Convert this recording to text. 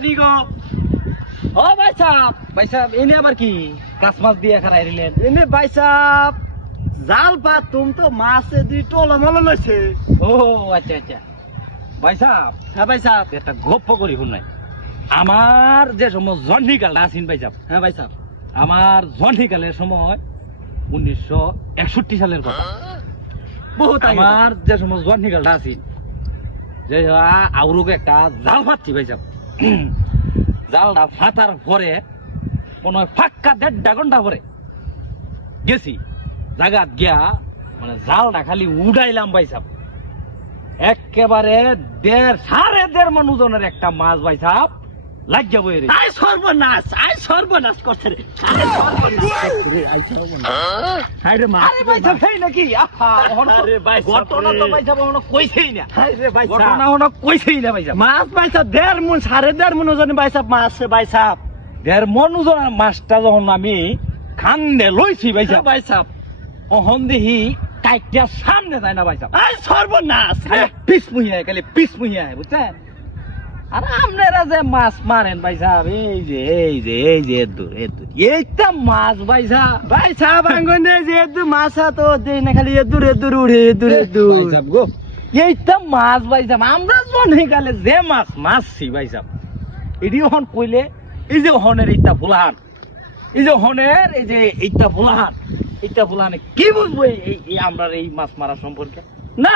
আপনি গো ও ভাই সাহেব এনে আবার কি কাঁচ মাছ দিয়ে খারাই দিলেন? এনে ভাই সাহেব জাল পাতুম তো মাছে দুই টলমল লইছে। ও আচ্ছা আচ্ছা ভাই সাহেব, হ্যাঁ ভাই সাহেব। একটা গপ্প করি শুনাই। আমার যে সময় জন্ডিকালটা আছেন ভাই সাহেব, হ্যাঁ ভাই সাহেব। আমার জন্ডিকালের সময় 1961 সালের কথা। বহুত আগে। আমার যে সময় জন্ডিকালটা আছি যে আউরুকে একটা জাল ফাটছি ভাই সাহেব। জালটা ফাটার পরে মনে হয় ফাঁকা 1.5 ঘন্টা পরে গেছি জায়গা গিয়া, মানে জালটা খালি উড়াইলাম ভাই সাহেব। একেবারে 1.5 মণ ওজনের একটা মাছ ভাই সাহেব লাগিয়া বই রে। আই সর্বনাশ করছে রে। আই সর্বনাশ। হাই রে মা। আরে ভাই সাহেব এই নাকি? আহা, আরে ভাই সাহেব ঘটনা তো ভাই সাহেব এখনো কইছেই না। হাই রে ভাই ঘটনা সাহেব। এখনো কইছেই না ভাই সাহেব। মাছ ভাই সাহেব 1.5 মণ 1.5 মণ ওজনে ভাই সাহেব মাছ আছে ভাই সাহেব। 1.5 মণ ওজনের মাছটা যখন আমি খান্দে লইছি ভাই সাহেব, ভাই সাহেব। অহন দেখি কাইটা সামনে যায় না ভাই সাহেব। আই সর্বনাশ। খালি পিস মুহিয়ায়, খালি পিস মুহিয়ায়, বুঝছেন? আর আপনারা যে মাছ মারেন ভাই সাহেব, এই যে এদুর এইটা মাছ ভাই সাহেব। ভাই সাহেব আঙ্গনে যে দু মাছা তো দেই না খালি এদুর উড়ে ভাই সাহেব গো, এইটা মাছ ভাই সাহেব। আমরা জনে গেলে যে মাছ মারছি ভাই সাহেব, এটি হন কইলে এই যে হনের এইটা ফুলাহান, এই যে হনের এই যে এইটা ফুলাহান, এইটা ফুলাহানে কি বুঝবো এই আমরা এই মাছ মারা সম্পর্কে? না।